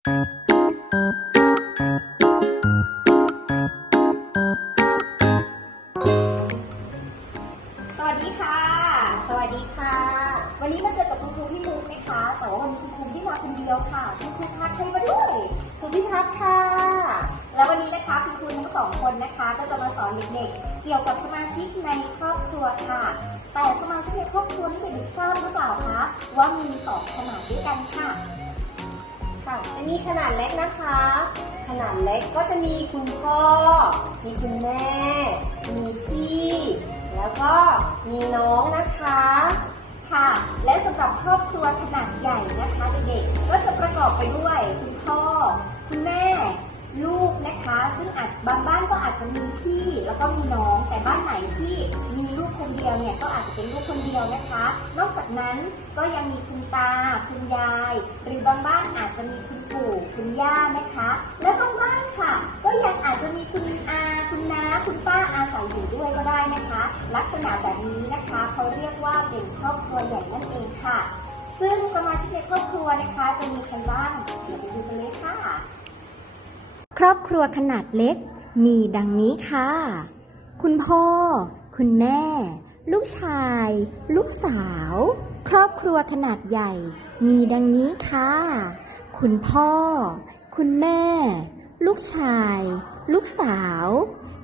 สวัสดีค่ะ สวัสดีค่ะ วันนี้มาเจอกับคุณครูพี่มุกไหมคะ แต่ว่าวันนี้คุณครูที่มาคนเดียวค่ะ คุณครูพักใครมาด้วย คุณพี่พักค่ะ แล้ววันนี้นะคะคุณครูทั้งสองคนนะคะ ก็จะมาสอนเด็กๆ เกี่ยวกับสมาชิกในครอบครัวค่ะ แต่สมาชิกในครอบครัวที่เด็กๆทราบหรือเปล่าคะ ว่ามีสองขนาดด้วยกันค่ะ มีขนาดเล็กนะคะ ขนาดเล็กก็จะมีคุณพ่อ มีคุณแม่ มีพี่ แล้วก็มีน้องนะคะ ค่ะ และสำหรับครอบครัวขนาดใหญ่นะคะเด็กๆ ก็จะประกอบไปด้วยคุณพ่อ คุณแม่ ลูกนะคะ ซึ่งอาจบางบ้านก็ อาจจะมีพี่แล้วก็มีน้อง แต่บ้านไหนที่มีลูกคนเดียวเนี่ยก็อาจจะเป็นลูกคนเดียวนะคะ นอกจากนั้นก็ยังมีคุณตา คุณยาย หรือบางบ้านอาจจะมีคุณปู่คุณย่านะคะ และบางบ้านค่ะ ก็ยังอาจจะมีคุณอาคุณน้าคุณป้าอาศัยอยู่ด้วยก็ได้นะคะ ลักษณะแบบนี้นะคะเขาเรียกว่าเป็นครอบครัวใหญ่นั่นเองค่ะ ซึ่งสมาชิกในครอบครัวนะคะจะมีใครบ้างเดี๋ยวไปดูกันเลยค่ะ ครอบครัวขนาดเล็ก มีดังนี้ค่ะ คุณพ่อ คุณแม่ ลูกชาย ลูกสาว ครอบครัวขนาดใหญ่ มีดังนี้ค่ะ คุณพ่อ คุณแม่ ลูกชาย ลูกสาว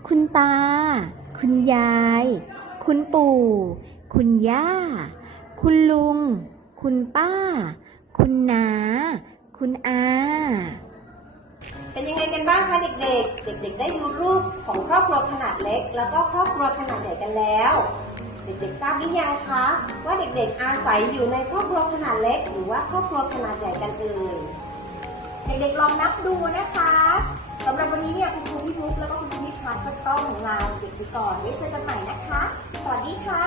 คุณตา คุณยาย คุณปู่ คุณย่า คุณลุง คุณป้า คุณน้าคุณอา เป็นยังไงกันบ้างคะเด็กๆ เด็ก ๆ ได้ดูรูปของครอบครัวขนาดเล็ก แล้วก็ครอบครัวขนาดใหญ่กันแล้ว เด็กๆทราบหรือยังคะว่าเด็กๆอาศัยอยู่ในครอบครัวขนาดเล็ก หรือว่าครอบครัวขนาดใหญ่กันเอ่ยเด็กๆลองนับดูนะคะสำหรับวันนี้เนี่ยคุณครูพี่มุกแล้วก็คุณครูพี่พัฒน์ก็ต้องลาเด็กไปก่อนไว้เจอกันใหม่นะคะ สวัสดีค่ะ